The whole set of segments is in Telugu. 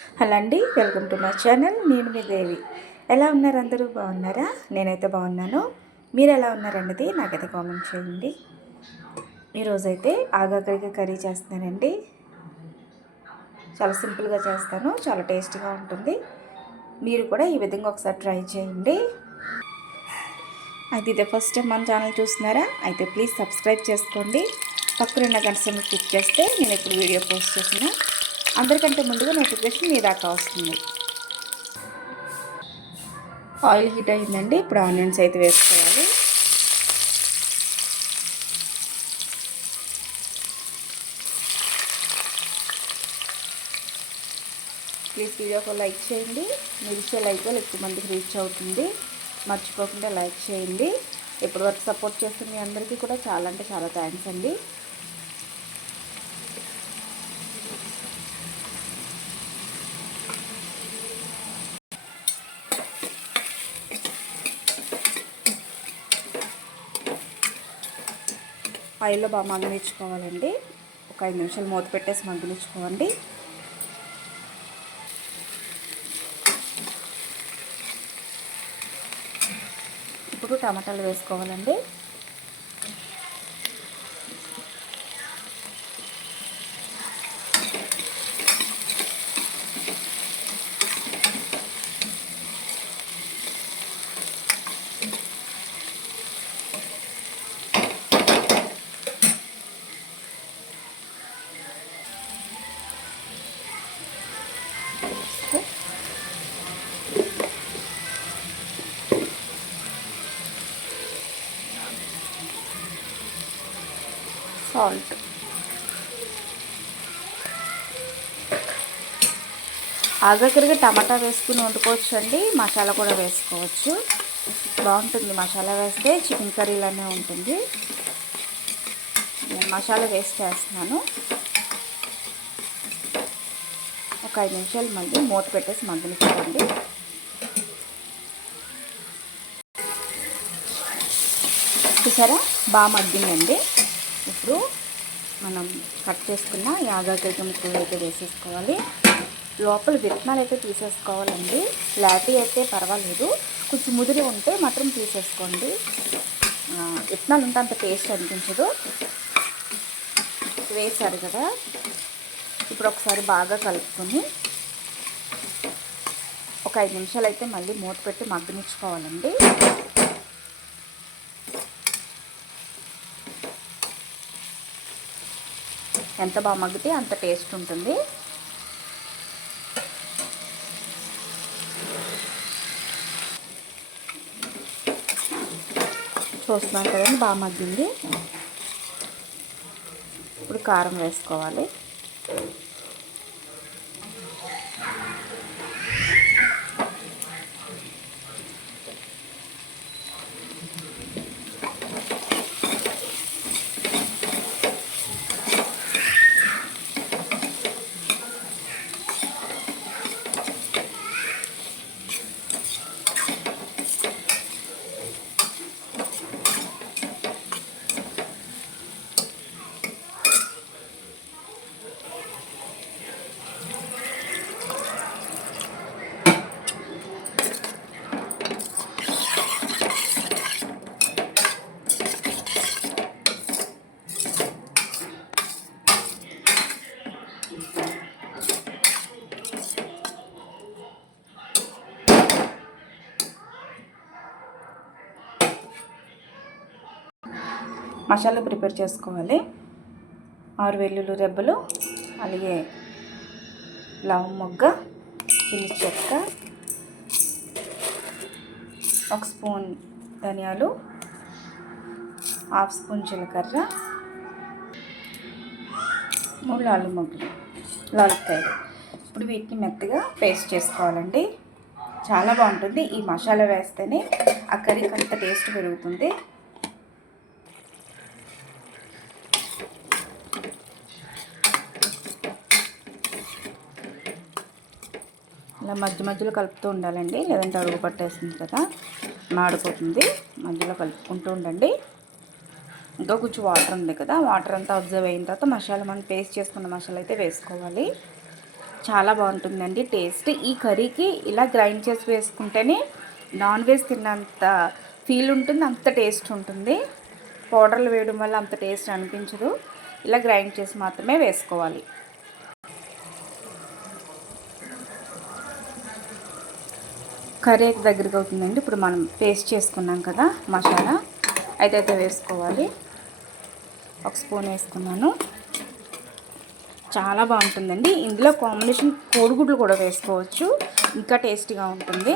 హలో అండి వెల్కమ్ టు మై ఛానల్. నేను మీ దేవి. ఎలా ఉన్నారు అందరూ? బాగున్నారా? నేనైతే బాగున్నాను. మీరు ఎలా ఉన్నారన్నది నాకైతే కామెంట్ చేయండి. ఈరోజైతే ఆగాకరిగా కర్రీ చేస్తున్నానండి. చాలా సింపుల్గా చేస్తాను. చాలా టేస్టీగా ఉంటుంది. మీరు కూడా ఈ విధంగా ఒకసారి ట్రై చేయండి. అయితే ఇదే ఫస్ట్ టైం మన ఛానల్ చూస్తున్నారా? అయితే ప్లీజ్ సబ్స్క్రైబ్ చేసుకోండి. పక్కన గంట క్లిక్ చేస్తే నేను ఇప్పుడు వీడియో పోస్ట్ చేసిన అందరికంటే ముందుగా నోటిఫికేషన్ మీ దాకా వస్తుంది. ఆయిల్ హీట్ అయిందండి. ఇప్పుడు ఆనియన్స్ అయితే వేసుకోవాలి. ప్లీజ్ వీడియోకి లైక్ చేయండి. మీరు ఇచ్చే లైక్ వల్ల ఎక్కువ మందికి రీచ్ అవుతుంది. మర్చిపోకుండా లైక్ చేయండి. ఇప్పటివరకు సపోర్ట్ చేస్తున్న మీ అందరికీ కూడా చాలా అంటే చాలా థ్యాంక్స్ అండి. ఆయిల్లో బాగా మగ్గనిచ్చుకోవాలండి. ఒక ఐదు నిమిషాలు మూత పెట్టేసి మగ్గనిచ్చుకోండి. ఇప్పుడు టమాటాలు వేసుకోవాలండి. సాల్ట్ ఆగకరిగా టమాటా వేసుకుని వండుకోవచ్చు అండి మసాలా కూడా వేసుకోవచ్చు. బాగుంటుంది మసాలా వేస్తే చికెన్ కర్రీలానే ఉంటుంది. నేను మసాలా వేస్ట్ చేస్తున్నాను. ఒక ఐదు నిమిషాలు మళ్ళీ మూత పెట్టేసి మగ్గనిచ్చుకోండి చూసారా? బాగా మగ్గిందండి. ఇప్పుడు మనం కట్ చేసుకున్న యాగాగ్రగ ముక్కలు అయితే వేసేసుకోవాలి. లోపల విత్తనాలు అయితే తీసేసుకోవాలండి. లేటి అయితే పర్వాలేదు. కొంచెం ముదిరి ఉంటే మాత్రం తీసేసుకోండి. విత్తనాలు ఉంటే అంత టేస్ట్ అనిపించదు. వేశారు కదా. ఇప్పుడు ఒకసారి బాగా కలుపుకొని ఒక ఐదు నిమిషాలు అయితే మళ్ళీ మూత పెట్టి మగ్గనిచ్చుకోవాలండి. ఎంత బాగా మగ్గితే అంత టేస్ట్ ఉంటుంది. చూస్తున్నాం కదండి బాగా మగ్గింది. ఇప్పుడు కారం వేసుకోవాలి. మసాలా ప్రిపేర్ చేసుకోవాలి. ఆరు వెల్లుల్లి రెబ్బలు అలాగే లవం మొగ్గ చిల్లి చెక్క ఒక స్పూన్ ధనియాలు హాఫ్ స్పూన్ జీలకర్ర మూడు లాలు మొగ్గలు లాలకాయలు ఇప్పుడు వీటిని మెత్తగా పేస్ట్ చేసుకోవాలండి. చాలా బాగుంటుంది ఈ మసాలా వేస్తేనే ఆ కర్రీకి అంత టేస్ట్ పెరుగుతుంది. ఇలా మధ్య మధ్యలో కలుపుతూ ఉండాలండి. లేదంటే అడుగు పట్టేస్తుంది కదా. మాడిపోతుంది. మధ్యలో కలుపుకుంటూ ఉండండి. ఇంకా కొంచెం వాటర్ ఉంది కదా. వాటర్ అంతా అబ్జర్వ్ అయిన తర్వాత మసాలా మనం పేస్ట్ చేసుకున్న మసాలా అయితే వేసుకోవాలి. చాలా బాగుంటుందండి టేస్ట్. ఈ కర్రీకి ఇలా గ్రైండ్ చేసి వేసుకుంటేనే నాన్ వెజ్ తిన్నంత ఫీల్ ఉంటుంది అంత టేస్ట్ ఉంటుంది. పౌడర్లు వేయడం వల్ల అంత టేస్ట్ అనిపించదు. ఇలా గ్రైండ్ చేసి మాత్రమే వేసుకోవాలి. కర్రీ అయితే దగ్గరికి అవుతుందండి. ఇప్పుడు మనం పేస్ట్ చేసుకున్నాం కదా మసాలా. అయితే అయితే వేసుకోవాలి. ఒక స్పూన్ వేసుకున్నాను. చాలా బాగుంటుందండి. ఇందులో కాంబినేషన్ కోడిగుడ్లు కూడా వేసుకోవచ్చు. ఇంకా టేస్టీగా ఉంటుంది.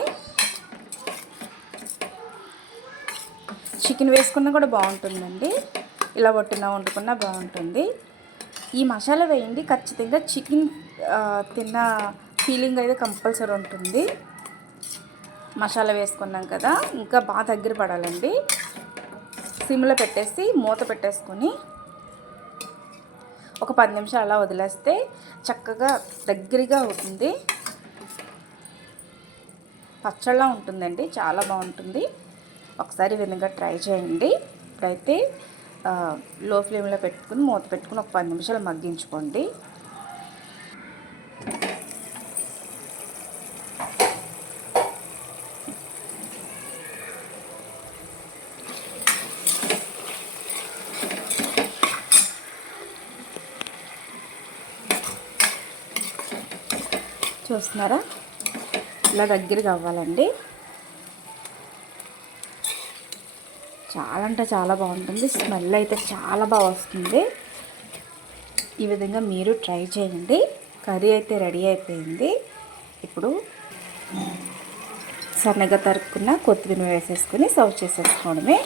చికెన్ వేసుకున్నా కూడా బాగుంటుందండి. ఇలా వట్టిన వండుకున్నా బాగుంటుంది. ఈ మసాలా వేయండి. ఖచ్చితంగా చికెన్ తిన్న ఫీలింగ్ అయితే కంపల్సరీ ఉంటుంది. మసాలా వేసుకున్నాం కదా ఇంకా బాగా దగ్గర పడాలండి. సిమ్లో పెట్టేసి మూత పెట్టేసుకొని ఒక పది నిమిషాలు అలా వదిలేస్తే చక్కగా దగ్గరగా అవుతుంది. పచ్చళ్ళ ఉంటుందండి చాలా బాగుంటుంది. ఒకసారి విధంగా ట్రై చేయండి. ఇప్పుడైతే లో ఫ్లేమ్లో పెట్టుకుని మూత పెట్టుకుని ఒక పది నిమిషాలు మగ్గించుకోండి. చూస్తున్నారా? ఇలా దగ్గరికి అవ్వాలండి. చాలా అంటే చాలా బాగుంటుంది. స్మెల్ అయితే చాలా బాగా వస్తుంది. ఈ విధంగా మీరు ట్రై చేయండి. కర్రీ అయితే రెడీ అయిపోయింది. ఇప్పుడు సన్నగా తరుక్కున్న కొత్తిమీర వేసేసుకొని సర్వ్ చేసేసుకోవడమే.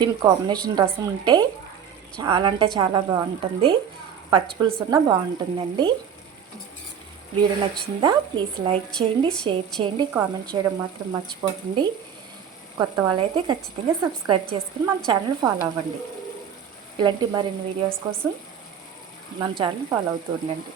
దీని కాంబినేషన్ రసం ఉంటే చాలా అంటే చాలా బాగుంటుంది. పచ్చి పులుసు ఉన్న బాగుంటుందండి. వీడియో నచ్చిందా ప్లీజ్ లైక్ చేయండి షేర్ చేయండి కామెంట్ చేయడం మాత్రం మర్చిపోకండి. కొత్త వాళ్ళైతే ఖచ్చితంగా సబ్స్క్రైబ్ చేసుకుని మన ఛానల్ ఫాలో అవ్వండి. ఇలాంటి మరిన్ని వీడియోస్ కోసం మన ఛానల్ ఫాలో అవుతూ ఉండండి.